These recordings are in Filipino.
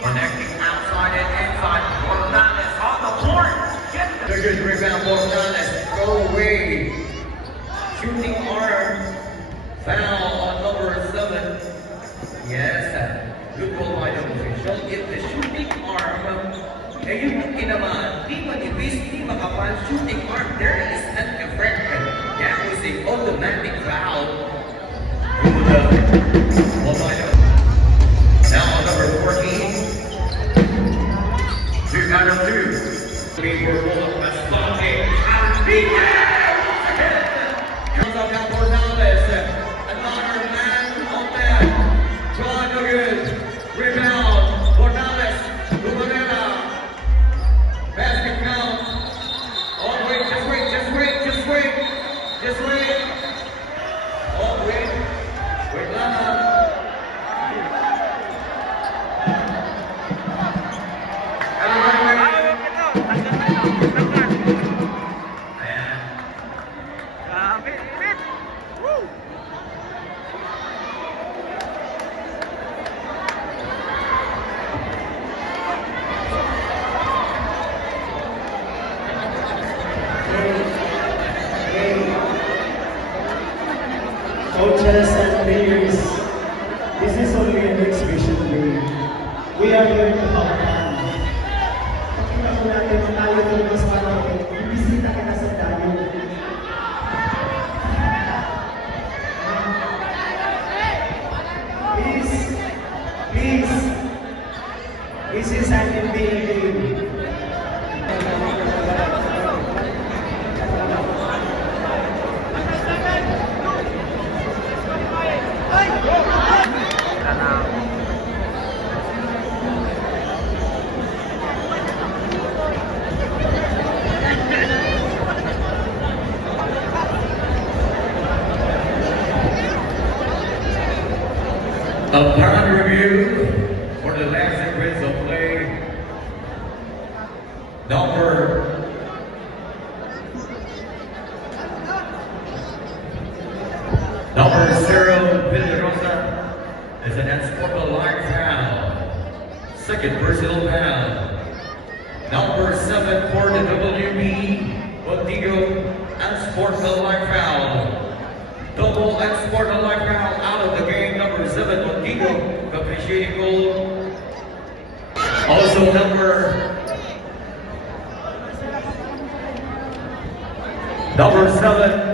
Connecting outside and inside. Morales on the board. Good rebound, Morales. Go away. Shooting arm. Foul on number 7. Yes. Good goal by the official. If the shooting arm, yung naman, di manipis, di makapal shooting arm, there is an effect. That was the automatic foul. Now on number 14. 2 out of 2. Looking for a roll-up. That's Lonnie. Comes up now for Morales. Another man on that. John Nugget. Rebound. Morales. Lumanera. Basket count. Oh, wait. Just wait. Oh, wait. Wait lang. Coaches and players, this is only an exhibition game. We are here to have fun. Pakita ko natin tayo dito sa Maroke. Ibisita kita sa tayo. Please. This is an NBA game. Upon review for the last sequence of play, number 0, Villarosa, is an unsportable line foul. Second personal foul. Number 7 for the WB, Montigo, unsportable line foul. Double unsportable line foul out of the game. Number 7, Montigo, appreciating goal. Also number 7.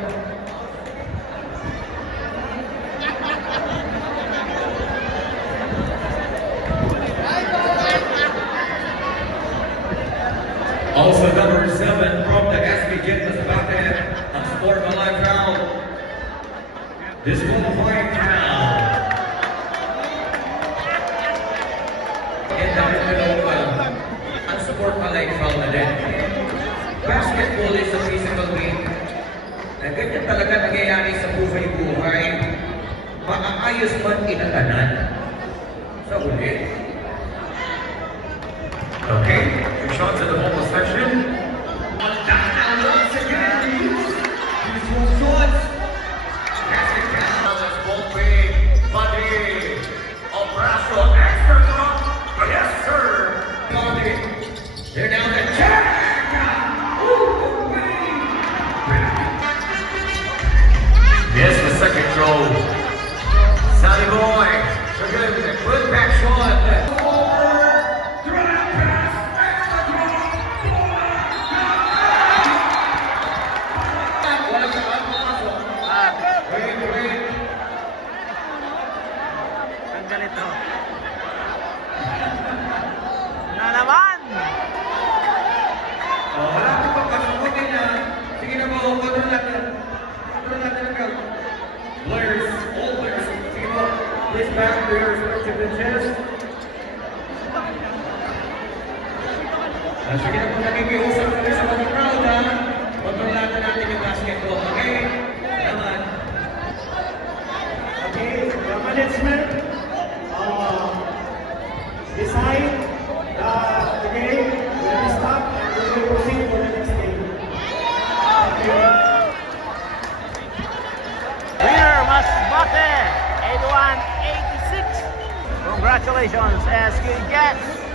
Also number 7 from the SPJ Masbate, unsportable line foul. Disqualifying foul. And number 12, unsportable line foul na din. Basketball is a physical game. Na ganyan talaga nangyayari sa buhay-buhay. Maayos man inatanan sa huli. Okay, 2 shots in the bonus section. Down once again. These 2 shots. Basket count. Let's both way. Buddy. Obrazo. Extra drop. Yes, sir. Buddy. They're down to check. Yes, the second throw. nito. Na naman! Oh, wala ko pa pasukutin na. Sige na po, control natin. Control natin ang count. Players, all players. Sige po, please back to your respective benches. Sige na po, nakikiusap kami sa mga crowd ha. Control natin yung basketball, okay? Naman. Okay, the management decide the game will be stopped and we will proceed for the next game. Okay. Winner, Masbate, 81-86. Congratulations, SK Jets.